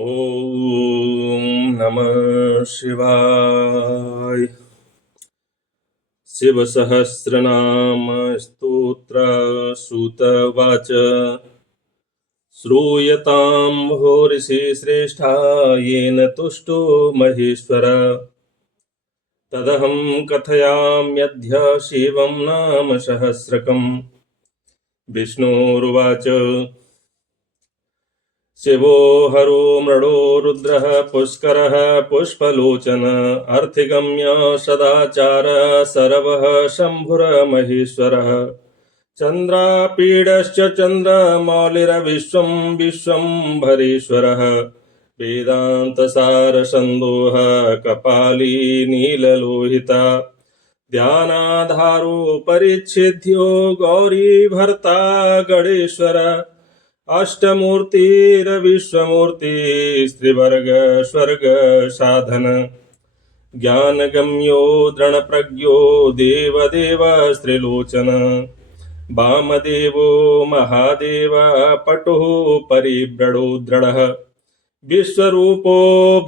ॐ नमः शिवाय। शिवसहस्रनाम स्तोत्र श्रुतवाच। श्रूयतां भूरिषि श्रेष्ठा येन तुष्टो महेश्वर। तदहं कथयाम्यद्य शिवं नाम सहस्रकम्। विष्णुरुवाच। शिवो हरो मृडो रुद्रः पुष्करः पुष्पलोचन अर्थिगम्य सदाचार सर्वः शम्भुर्महेश्वरः। चन्द्रापीडश्च चन्द्रमौलिरविश्वं विश्वम्भरेश्वरः। वेदान्तसारसन्दोह कपाली नीललोहिता। ध्यानाधारो परिच्छेद्यो गौरीभर्ता गणेश्वर। अष्टमूर्तिरविश्वमूर्ति स्त्रिवर्ग स्वर्ग साधन। ज्ञानगम्यो दृढप्रज्ञो देवदेव स्त्रिलोचन। वामदेवो महादेव पटुः परिव्रडो दृढः। विश्वरूपो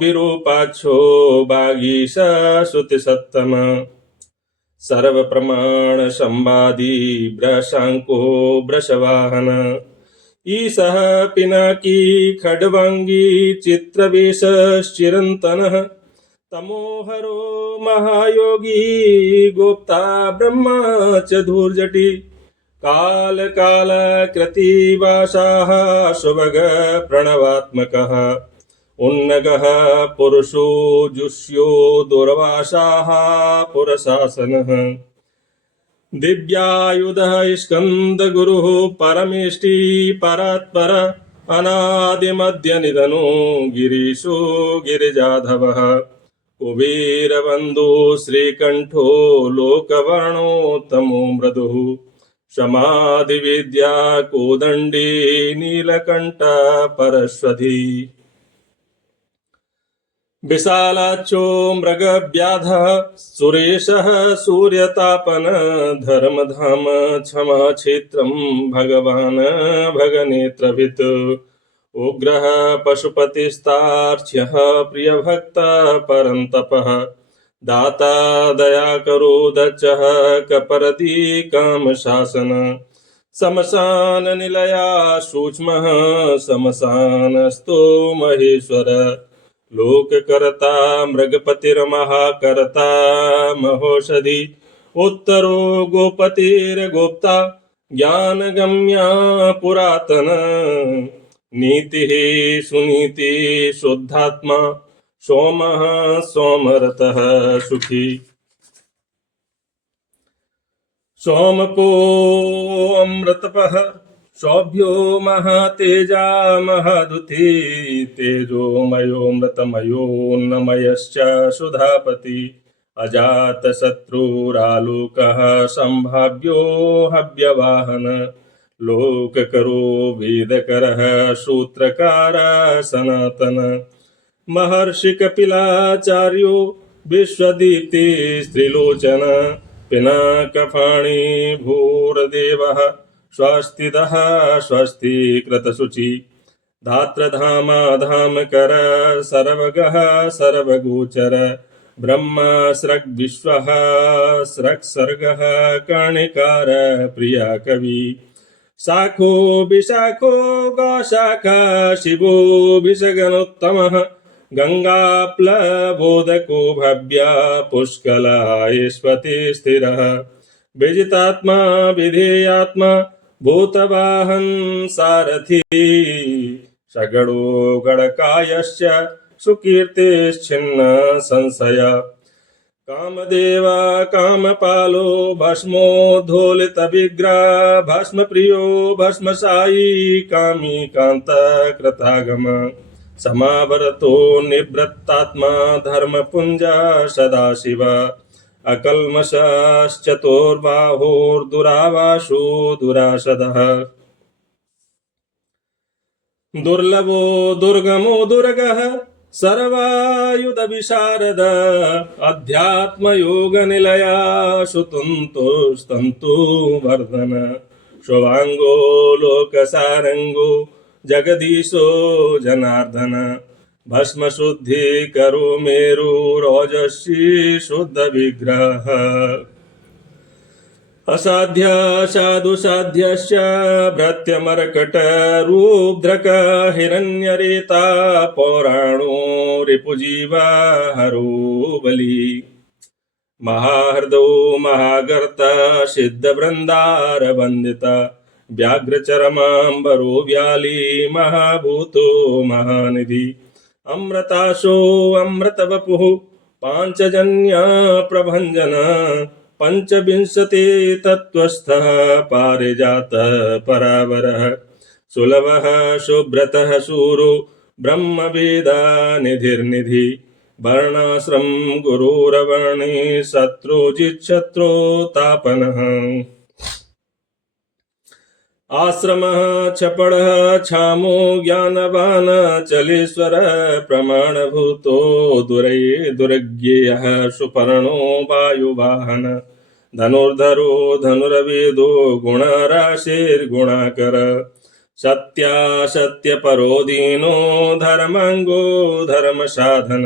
विरूपाक्षो वागीश श्रुतिसत्तम। सर्वप्रमाण संवादी वृषांको वृषवाहन। ईशः पिनाकी खड्वांगी चित्रवेशश्चिरन्तनः। तमोहरो महायोगी गोप्ता ब्रह्मा च धूर्जटी। कालकालकृतिवासाः शुभग प्रणवात्मकः। उन्नगः पुरुषो जुष्यो दुर्वासाः पुरशासनः। दिव्यायुधः स्कन्दगुरुः परमेष्टि परात्पर। अनादिमध्यनिधनो गिरीशो गिरिजाधवः। कुबेरबन्धु श्रीकण्ठो लोकवर्णोत्तमो मृदुः। समाधिविद्या कोदण्डी नीलकण्ठ परश्वधी। विशालाक्षो मृगव्याधः सुरेशः सूर्यतापन। धर्मधाम क्षमाक्षेत्रं भगवान् भगनेत्रभित्। उग्रः पशुपतिस्तार्क्ष्यः प्रियभक्तः परन्तपः। दाता दयाकरो दक्षः कपरदी कामशासन। शमशाननिलया सूक्ष्मः शमशानस्थो महेश्वर। लोककर्ता मृगपतिर्महाकर्ता महोषधि। उत्तरो गोपतिर्गोप्ता ज्ञानगम्या पुरातन। नीतिः सुनीति शुद्धात्मा सोमः सोमरतः सुखी। सोमको अमृतपः सौभ्यो महातेजा महादुति। तेजोमयो मृतमयोन्नमयश्च सुधापति। अजातशत्रुरालोकः सम्भाव्यो हव्यवाहन। लोककरो वेदकरः सूत्रकार सनातन। महर्षि कपिलाचार्यो विश्वदीप्ति स्त्रिलोचन। पिनाकपाणि भूर्देवः स्वस्तिदः स्वस्तिकृतशुचि। धात्रधामाधामकर सर्वगः सर्वगोचर। ब्रह्मा स्रग्विश्वः स्रक्सर्गः कर्णिकार प्रिया कवि। शाखो विशाखो गौशाखा शिवो विषगणोत्तमः। गङ्गाप्लवोदको भव्या पुष्कलायस्वती स्थिरः। विजितात्मा विधेयात्मा भूतवाहन सारथी। सगणो गणकायश्च सुकीर्तिश्छिन्न संशय। कामदेव कामपालो भस्मोद्धोलितविग्रह। भस्मप्रियो भस्मसायी कामी कान्तकृतागम। समावरतो निवृत्तात्मा धर्मपुञ्ज सदाशिव। अकल्मषश्चतुर्बाहुर्दुरावासो दुरासदः। दुर्लभो दुर्गमो दुर्गः सर्वायुधविशारद। अध्यात्मयोगनिलया सुतन्तुस्तन्तु वर्धन। शुभांगो लोकसारंगो जगदीशो जनार्दन। भस्म शुद्धि करो मेरुरोजसी शुद्ध विग्रह असाध्य साधु साध्यस्य भृत्यमर्कट रूपद्रक हिरण्यरेता पौराणो रिपुजीवा हरो बली महाहृदो महागर्त सिद्धवृन्दार वन्दिता व्याघ्रचरमाम्बरो व्याली महाभूतो महानिधि अमृताशो अमृतवपुः पाञ्चजन्य प्रभञ्जन पंचविंशति तत्त्वस्थः पारिजातः परावरः सुलभः सुब्रतः शूरो ब्रह्मवेदा निधिर्निधि वर्णाश्रम गुरुरवर्णे शत्रुजिच्छत्रोतापनः आश्रमः छपड़ः छामो ज्ञानवान् चलेश्वरः प्रमाणभूतो दुर्ज्ञेयः सुपर्णो वायुवाहन धनुर्धरो धनुर्वेदो गुणराशिर्गुणाकर सत्यासत्यपरो दीनो धर्मांगो धर्मसाधन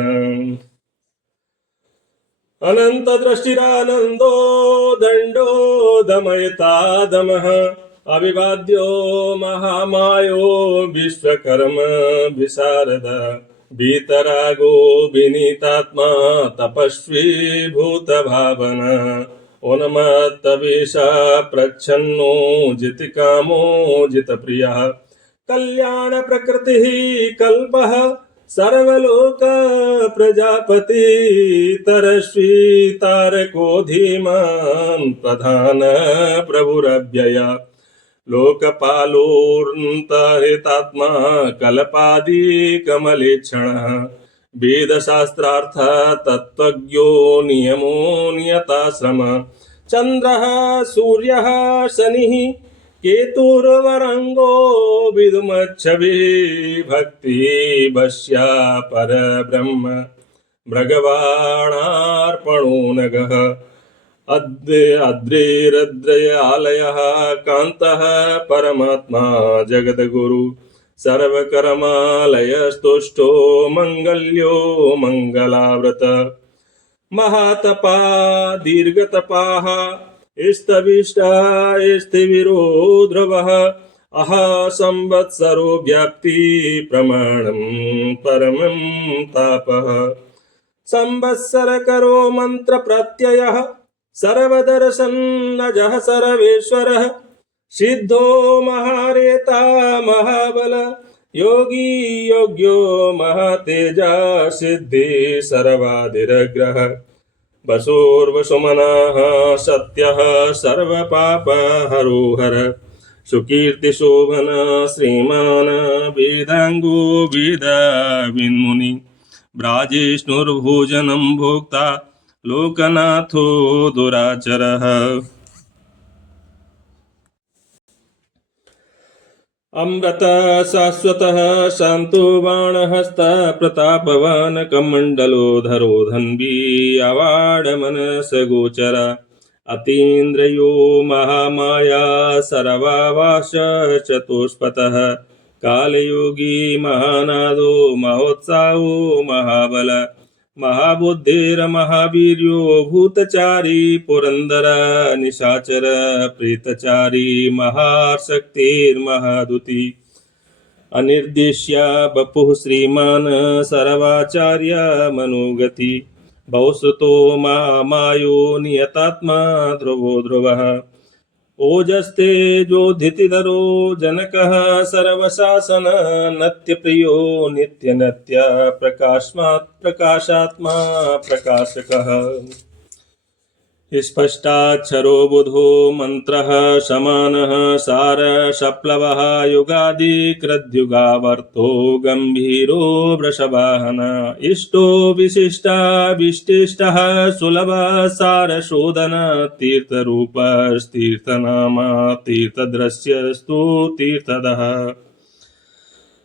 अनन्तदृष्टिरानन्दो दण्डो दमयता दमः अविवाद्यो महामायो विश्वकर्म विशारद वीतरागो विनीतात्मा तपस्वी भूतभावन उन्मत्तवेषा प्रच्छन्नो जितकामो जितप्रियः कल्याण प्रकृतिः कल्पः सर्वलोक प्रजापति तरस्वी तारको धीमान् प्रधान प्रभुरव्यय लोकपालोऽन्तहितात्मा कल्पादि कमलेक्षणः वेदशास्त्रार्थ तत्त्वज्ञो नियमो नियताश्रम चन्द्रः सूर्यः शनिः केतुर्वरङ्गो विदुमच्छवि भक्ति वश्या परब्रह्म मृगवाणार्पणो नगः अद्रिरद्रयालयः कान्तः परमात्मा जगद्गुरु सर्वकर्मालयस्तुष्टो मङ्गल्यो मङ्गलाव्रत महातपा दीर्घतपाः स्तविष्टा स्थिविरो ध्रुवः अह संवत्सरो व्याप्ति प्रमाणं परमं तापः संवत्सर करो मंत्र प्रत्ययः सर्वदर्शनजः सर्वेश्वरः सिद्धो महारेता महाबल योगी योग्यो महातेजा सिद्धि सर्वादिरग्रह वसुर्वसुमनः सत्यः सर्वपापहरो हर सुकीर्तिशोभन श्रीमान् वेदांगो वेदाविन्मुनि ब्राजेष्णुर्भोजनं भोक्ता लोकनाथो दुराचरः अमृत शाश्वतः शान्तो बाणहस्त प्रतापवान् कमण्डलो धरो धन्वी अवाडमनस गोचर अतीन्द्रियो महामाया सर्वावास चतुष्पथः कालयोगी महानादो महोत्साहो महाबल महाबुद्धिर्महावीर्यो भूतचारी पुरंदर निशाचर प्रेतचारी महाशक्तिर्महादुति अनिर्देश्य बपुः श्रीमान् सर्वाचार्य मनोगति बहुसुतो महामायो नियतात्मा ध्रुवो ध्रुवः ओजस्तेजोधितिधरो जनकः सर्वशासन नत्यप्रियो नित्यनत्य प्रकाशात्मा प्रकाशकः स्पष्टाक्षरो बुधो मन्त्रः समानः सार सप्लवः युगादिकृद्युगावर्तो गम्भीरो वृषवाहन इष्टो विशिष्टाविष्टिष्टः सुलभ सारशोधन तीर्थरूपस्तीर्थनामा तीर्थदृश्यस्तु तीर्थदः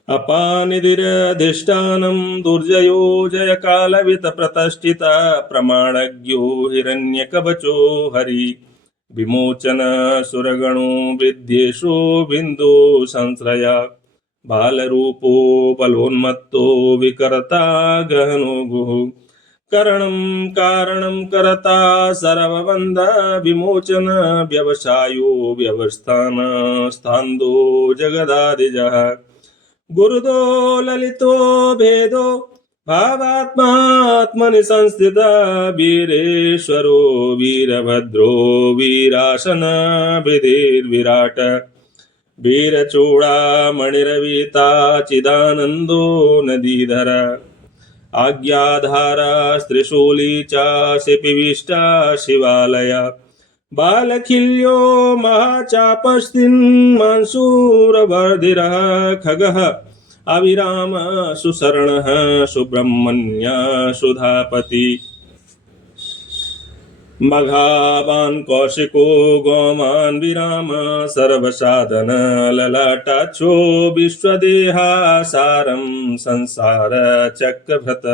अपानिधिरधिष्ठानं दुर्जयो जयकालवित प्रतिष्ठित प्रमाणज्ञो हिरण्यकवचो हरि विमोचन सुरगणो विद्येषो बिन्दु संश्रया बालरूपो बलोन्मत्तो विकर्ता गहनो गुः करणं कारणं करता सर्वबन्ध विमोचन व्यवसायो व्यवस्थान स्थान्दो जगदादिजः गुरुदो ललितो भेदो भावात्मात्मनि संस्थिता वीरेश्वरो वीरभद्रो वीरासन विधिर्विराट वीरचूडामणिरविता चिदानन्दो नदीधर आज्ञाधारा त्रिशूली च शिपिविष्टा शिवालया बालखिल्यो महाचापस्तिन्मांसूरवर्धिरः खगः अविराम सुशरणः सुब्रह्मण्य सुधापति मघावान् कौशिको गोमान् विराम सर्वसाधन ललाटाक्षो विश्वदेहासारं संसार चक्रभृत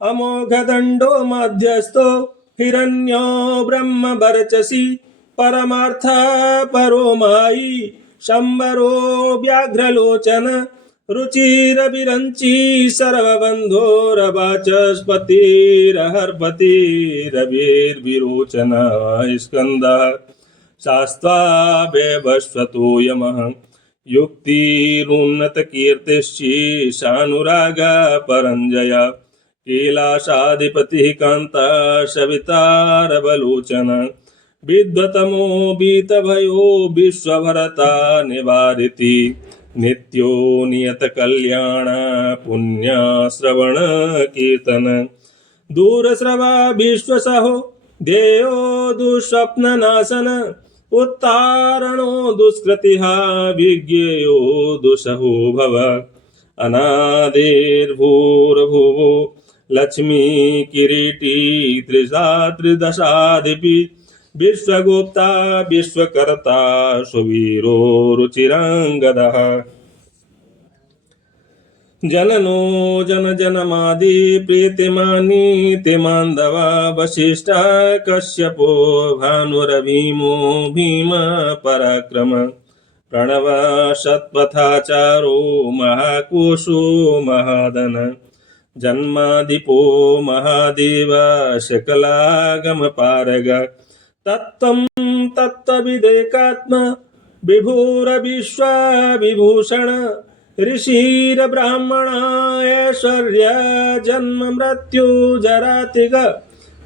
अमोघदण्डो मध्यस्थो हिरण्यो ब्रह्मवर्चसि परमार्थ परो मायी शम्बरो व्याघ्रलोचन रुचिरविरञ्ची सर्वबन्धोरवाचस्पतिरहर्पतिरविर्विरोचन स्कन्दः शास्त्वाभयवस्वतो यमः युक्तिरुन्नतकीर्तिश्चीशानुराग परञ्जय कैलासाधिपतिः कान्ता सवितारवलोचन विद्वतमो भीतभयो विश्वभरता निवारिति नित्यो नियत कल्याण पुण्य श्रवण कीर्तन दूरश्रवा विश्वसहो ध्येयो दुःस्वप्न नाशन उत्तारणो दुष्कृतिः विज्ञेयो दुःसहो भव अनादिर्भूर्भुवो लक्ष्मी किरीटी त्रिशा त्रिदशाधिपि विश्वगोप्ता विश्वकर्ता सुवीरो रुचिराङ्गदः जननो जनजनमादि प्रीतिमानीतिमान्दवा वसिष्ठा कश्यपो भानुरभीमो भीम पराक्रम प्रणव शतपथाचारो महाकोशो महादन जन्मादिपो महादेव शकलागमपारग तत्त्वं तत्त्वविदेकात्मा विभूरविश्वविभूषण ऋषिर्ब्राह्मणा ऐश्वर्य जन्म मृत्यु जरातिग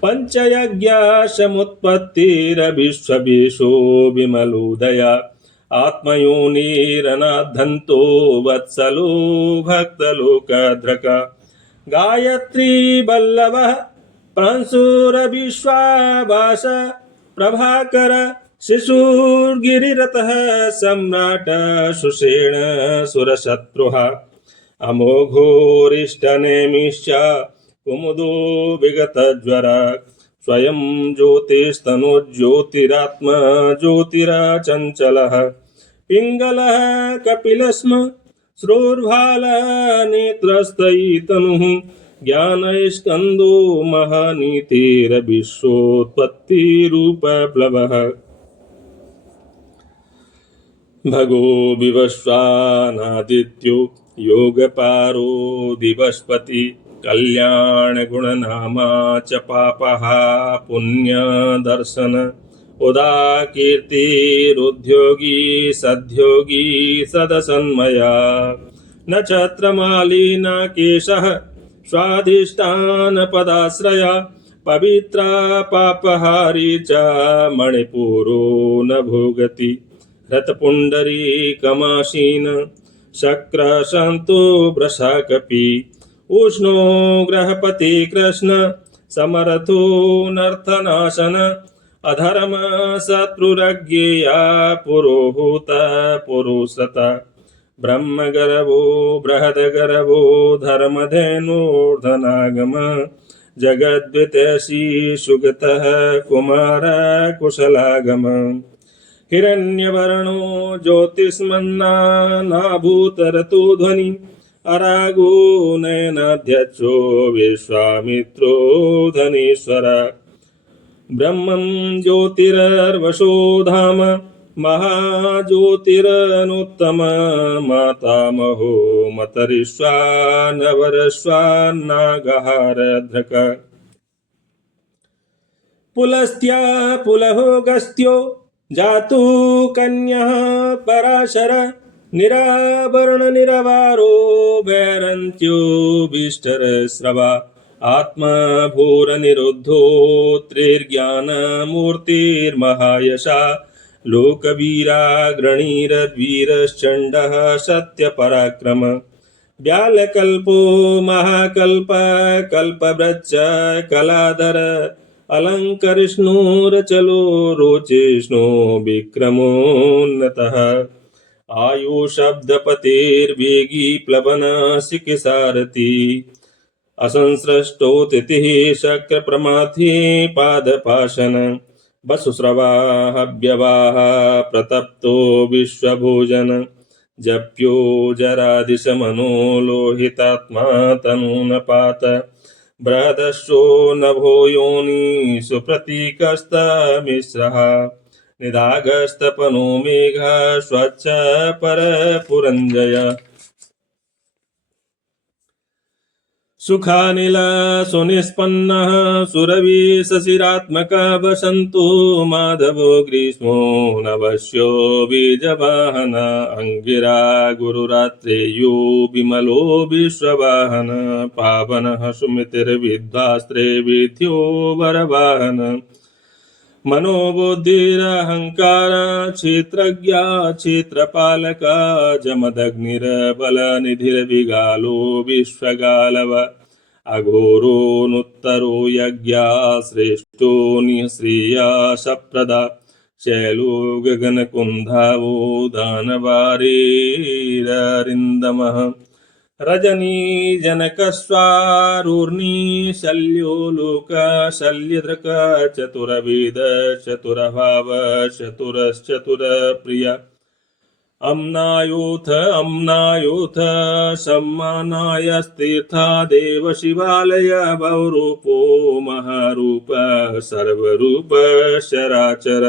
पञ्चयज्ञा समुत्पत्तिरविश्वविशो विमलोदय आत्मयोनिरनाद्धन्तो वत्सलो भक्तलोकधृक गायत्री वल्लभः प्रांशुरविश्वावास प्रभाकर शिशुर्गिरिरतः सम्राट सुषेण सुरशत्रुः अमोघोरिष्टनेमिश्च कुमुदो विगतज्वर स्वयं ज्योतिस्तनुज्योतिरात्मा ज्योतिरचञ्चलः पिङ्गलः कपिलस्म श्रोर्भालनेत्रस्तैतनुः ज्ञानस्कन्दो महानीतिरविश्वोत्पत्तिरूपप्लवः भगो विवस्वानादित्यो योगपारो दिवस्पति कल्याणगुणनामा च पापः पुण्यदर्शन उदाकीर्तिरुद्योगी सद्योगी सदसन्मया नक्षत्रमालिना केशः स्वाधिष्ठानपदाश्रया पवित्रा पापहारी च मणिपुरो न भोगति रथपुण्डरीकमासीन शक्रसन्तो वृषकपि उष्णो ग्रहपति कृष्ण समर्थो नर्थनाशन अधर्म शत्रुरज्ञेया पुरोहूत पुरुषत ब्रह्मगर्भो बृहद्गर्भो धर्मधेनूर्धनागम जगद्वितयसी सुगतः कुमार कुशलागम हिरण्यवर्णो ज्योतिष्मन्नाभूतरतो ध्वनि अरागो नयनाध्यक्षो विश्वामित्रो धनीश्वर ब्रह्मं ज्योतिरर्वशो धाम महाज्योतिरनुत्तम मातामहो मतरिश्वानवरश्वान्नागहारधृक पुलस्त्या पुलहोगस्त्यो जातु कन्यः पराशर निरावरण निरवारो वैरन्त्यो विष्टरस्रवा आत्मभूरनिरुद्धो त्रिर्ज्ञानमूर्तिर्महायशा लोकवीराग्रणीरवीरश्चण्डः सत्यपराक्रम व्यालकल्पो महाकल्प कल्पवृच्च कलाधर अलङ्करिष्णुरचलो रोचिष्णु विक्रमोन्नतः आयुशब्दपतेर्वेगी प्लवन शिखिसारथि असंसृष्टो तिथिः शक्रप्रमाथि पादपाशन वसुस्रवाहव्यवाह प्रतप्तो विश्वभोजन जप्यो जरादिशमनो लोहितात्मा तनूनपात बृहदश्वो नभो योनिषु प्रतीकस्तमिश्रः निदागस्तपनो मेघः स्वच्छ परपुरञ्जय सुखानिल सुनिष्पन्नः सुरविशशिरात्मकः वसन्तु माधवो ग्रीष्मो नवस्यो बीजवाहन अंगिरा गुरुरात्रेयो विमलो विश्ववाहन पावनः सुमितिर्विद्वास्त्रे विद्यो वरवाहन मनोबुद्धिरहंकार क्षेत्रज्ञा क्षेत्रपालक जमदग्निर्बलनिधिर्विगालो विश्वगालव अघोरो नुत्तरो यज्ञा श्रेष्ठो निःश्रिया सप्रदा शैलो गगनकुन्धावो दानवारिररिन्दमः रजनी जनकस्वारूर्णी शल्यो लोक शल्यदृक चतुरवेद चतुरभाव चतुरश्चतुर प्रिय अम्नायोथ सम्मानायस्तीर्था देव शिवालय बहुरूपो महारूप सर्वरूप शराचर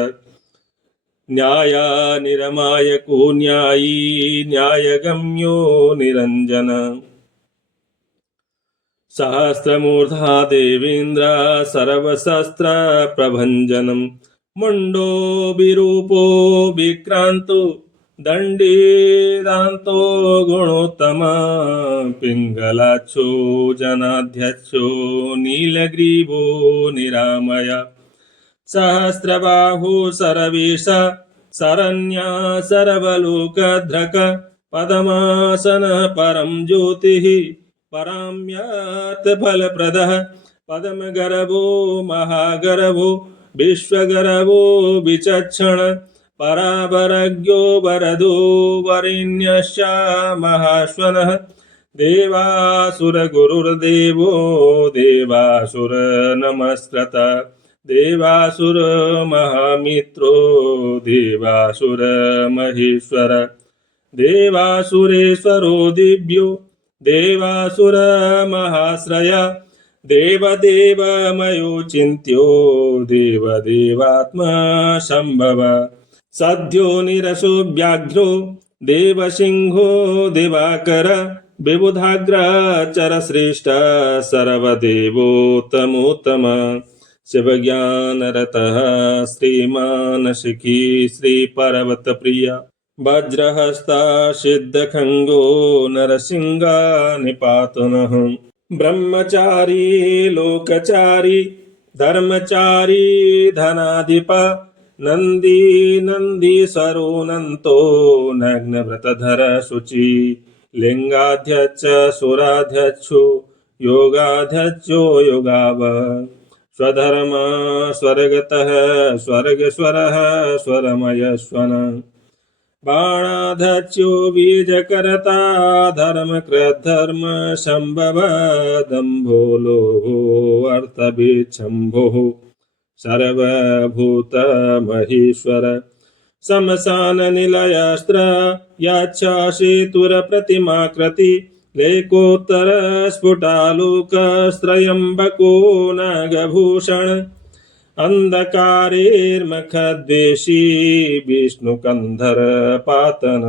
न्याया निरमायको न्यायी न्यायगम्यो निरंजन सहस्रमूर्धा देवेन्द्र सर्वशस्त्र प्रभंजनम मुंडो विरूपो विक्रांतो दंडीदांतो गुणोत्तम पिंगलाक्षो जनाध्यक्षो नीलग्रीवो निरामय सहस्रबाहु सरवेश शरण्या सर्वलोकधृक पदमासन परम ज्योतिः पराम्यात् फलप्रदः पद्मगर्भो महागर्भो विश्वगर्भो विचक्षण परावरज्ञो वरदो वरेण्यश्च महाश्वनः देवासुरगुरुर्देवो देवासुर नमस्कृत देवासुर महामित्रो देवासुर महेश्वर देवासुरेश्वरो दिव्यो देवासुर महाश्रय देवदेवमयो चिन्त्यो देवदेवात्मा संभव सद्यो निरसो व्याघ्रो देवसिंहो दिवाकर विबुधाग्रचर श्रेष्ठ सर्वदेवोत्तमोत्तम शिवज्ञानरतः श्रीमान शिखी श्रीपर्वत प्रिय वज्रहस्ता सिद्धखंगो नरसिंहा निपातनः ब्रह्मचारी लोकचारी धर्मचारी धनाधिप नंदी नंदीश्वरो नग्नव्रतधर शुचि लिंगाध्यक्ष सुराध्यक्षो योगाध्यक्षो योगाव स्वधर्म स्वर्गतः स्वर्गस्वरः स्वरमयस्वन बाणाध्यक्षो बीजकर्ता धर्मकृद्धर्म संभव दम्भो लोभो अर्थभिच्छम्भुः सर्वभूत महेश्वर शमशान निलयस्त्र याच्छासेतुर प्रतिमाकृति लेकोत्तर स्फुटालोकस्त्रयम्बको नागभूषण अंधकारेर्मखद्वेषी विष्णुकन्धरपातन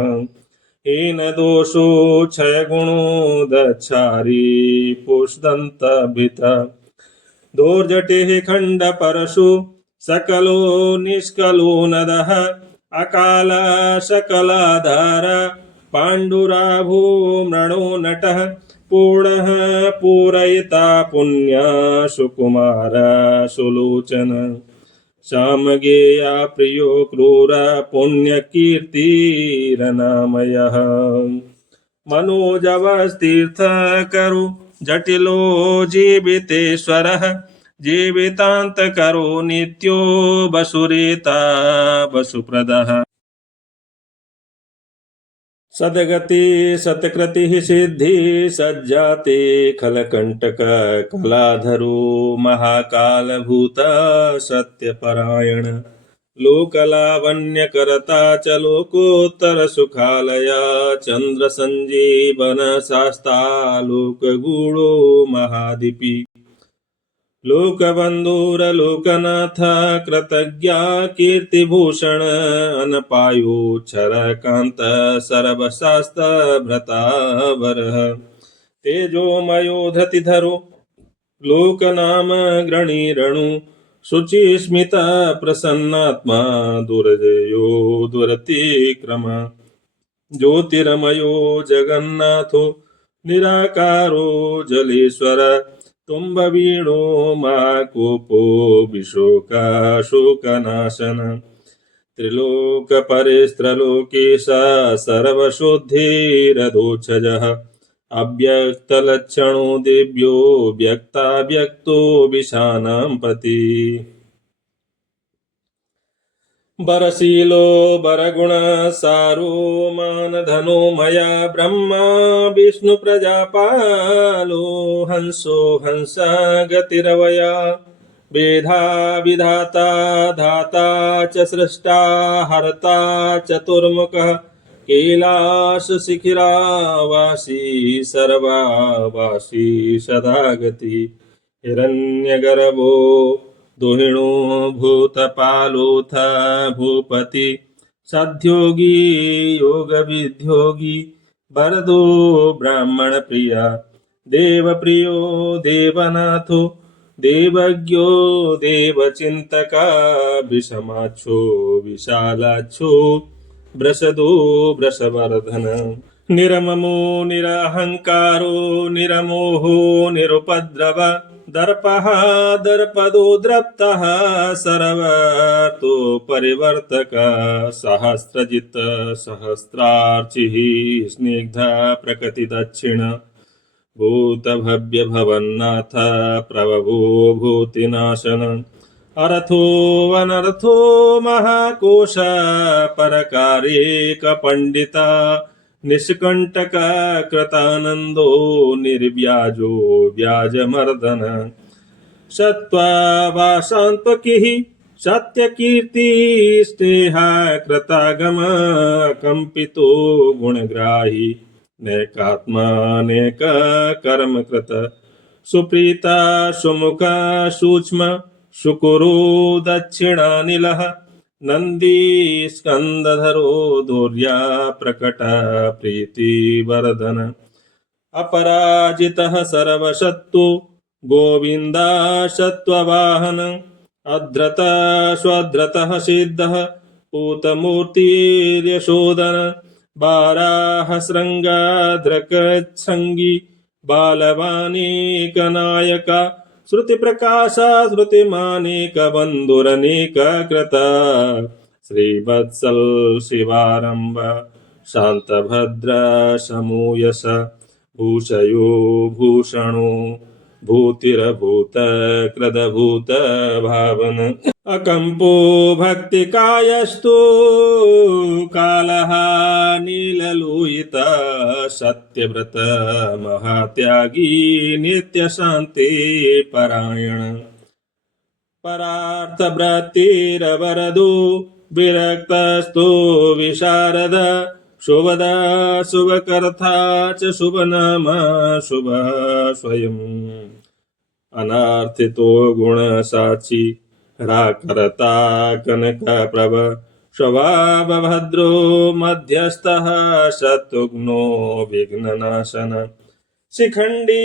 हीन दोषो क्षय गुणो दक्षारी पुष्दन्तभित दोर्जटेः खण्ड परशु सकलो निष्कलो नदः अकाल सकलाधार पाण्डुराभो मृणो नटः पूर्णः पूरयिता पुण्य सुकुमार सुलोचन सामगेया प्रियो क्रूर पुण्यकीर्तिरनामयः मनोजवस्तीर्थकरु जटिलो जीवितेश्वरः जीवितान्तकरो नित्यो वसुरेता वसुप्रदः सद्गति सत्कृति सिद्धि सज्जाते खलकंटक कलाधरो महाकालभूत सत्यपरायण लोकलावण्य करता च लोकोत्तर सुखालया चंद्र संजीवन शास्ता लोक गूढ़ो महादीपी लोकबंधुरलोकनाथ कृतज्ञा कीर्तिभूषण अनपायोक्षर कांत सर्वशास्त्र भ्रतावरः तेजोमयो धृतिधरो लोकनाम गणिरणु शुचिस्मित प्रसन्नात्मा दुर्जयो दुरतिक्रम ज्योतिर्मयो जगन्नाथो निराकारो जलेश्वर तुम्बवीणो माकूपो विशोकाशोकनाशन त्रिलोक परिस्त्रलोकेश सर्वशुद्धिरधोक्षजः अव्यक्तलक्षणो दिव्यो व्यक्ताव्यक्तो विशानां पति बरशीलो बरगुण सारो मानधनो मया ब्रह्मा विष्णु प्रजापालो हंसो हंसा गतिरवया वेधा विधाता धाता च सृष्टा हर्ता चतुर्मुखः कैलास शिखिरावासी सर्वावासी सदागति हिरण्यगर्भो दुहिणो भूतपालोऽथ भूपति सद्योगी योगविद्योगी वरदो ब्राह्मण प्रिया देवप्रियो देवनाथो देवज्ञो देवचिन्तका विषमाक्षो विशालाक्षो वृषदो वृषवर्धन निरममो निरहंकारो निरमोहो निरुपद्रव दर्पः दर्पदो द्रप्तः सर्वतो परिवर्तक सहस्रजित सहस्रार्चिः स्निग्ध प्रकृति दक्षिण भूतभव्य भवन्नाथ प्रभवो भूतिनाशन अर्थो अनर्थो महाकोश परकारेक पंडिता निष्कंटक कृतानंदो निर्व्याजो व्याजमर्दन सत्त्वावासान्त्वकिः सत्यकीर्ति स्नेहा कृतागम कंपितो गुणग्राही नेकात्मानेक कर्म कृत सुप्रीता सुमुख सूक्ष्म शुकुरो दक्षिणानिलः नंदी स्कंदधरो धुर्या प्रकट प्रीतिवर्धन अपराजितः सर्वशत्रु गोविन्दा सत्त्ववाहन अधृत स्वधृतः सिद्धः पूतमूर्तिर्यशोधन बाराह शृंगाद्रकच्छृंगी बालवानीकनायक श्रुति प्रकाश श्रुतिमानेक बंधुरनेक कृत श्रीवत्सल शिवारंभ शांतभद्र समूयस भूषयो भूषणो भूतिरभूत कृदभूत भावन अकंपो भक्तिकायस्तु कालः नीललोहित सत्यव्रत महात्यागी नित्यशान्ति परायण परार्थवृत्तिरवरदो विरक्तस्तु विशारद शुभदा शुभकर्ता च शुभनाम शुभः स्वयम् अनार्थितो गुणसाक्षी राकर्ता कनकप्रभ स्वभावभद्रो मध्यस्थः शत्रुघ्नो विघ्ननाशन शिखण्डी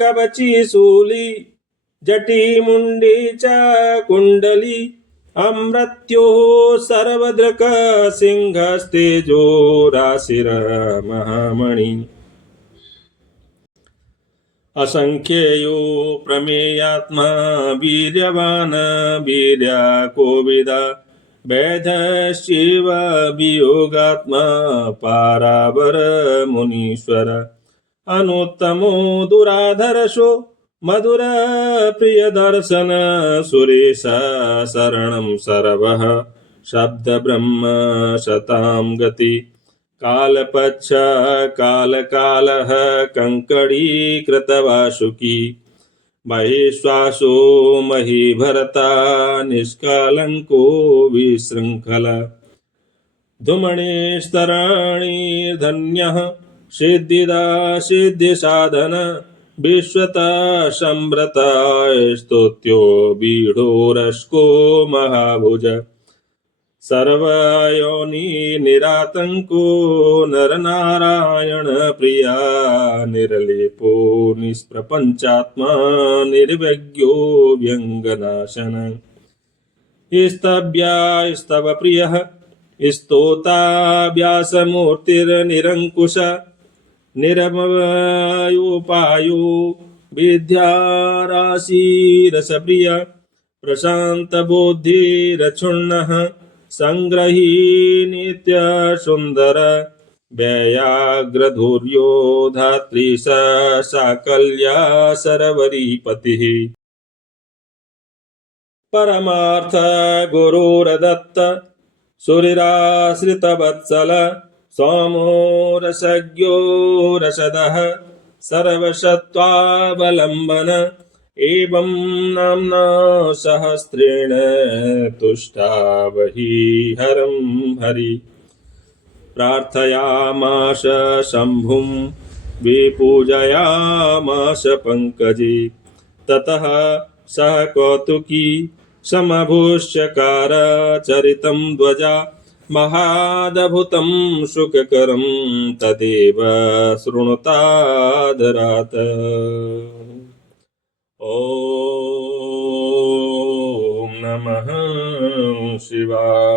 कवची शूली जटिमुण्डी च कुण्डली अमृत्यो सर्वदृक् सिंहस्तेजो राशिर्महामणि असंख्येयो प्रमेयात्मा वीर्यवान् वीर्यकोविद वैधशिव वियोगात्मा पारावर मुनीश्वर अनुत्तमो दुराधर्षो मधुर प्रियदर्शन सुरेश शरणं सर्वः शब्द ब्रह्म शतां गति कालपच्छ कालकालः कङ्कडी कृतवासुकी महेश्वासो महीभरता निष्कलङ्को विशृङ्खल धूमणिस्तरणिर्धन्यः सिद्धिदा सिद्धिसाधन विश्वता सम्भ्रता स्तुत्यो बीढोरस्को महाभुज सर्वयोनि निरातङ्को नरनारायण प्रिया निर्लेपो निष्प्रपञ्चात्मा निर्विज्ञो व्यङ्गनाशन स्तव्या स्तव प्रियः स्तोता व्यासमूर्तिर्निरङ्कुश निरमयोपायो विद्याराशिरसप्रिय प्रशान्तबुद्धिरक्षुण्णः संग्रही नित्यसुन्दर व्ययाग्रधुर्यो धात्री साकल्या शर्वरीपतिः परमार्थ गुरुरदत्त सुरिराश्रितवत्सल सोमो रसज्ञो रसदः सर्वसत्त्वावलम्बन एवं नाम्ना सहस्रेण तुष्टावहि हरं हरि प्रार्थयामास शम्भुं विपूजयामास पङ्कजे ततः सः कौतुकी समभूष्यकार चरितं ध्वजा महादभुतं सुखकरं तदेव शृणुतादरात् ॐ नमः शिवाय।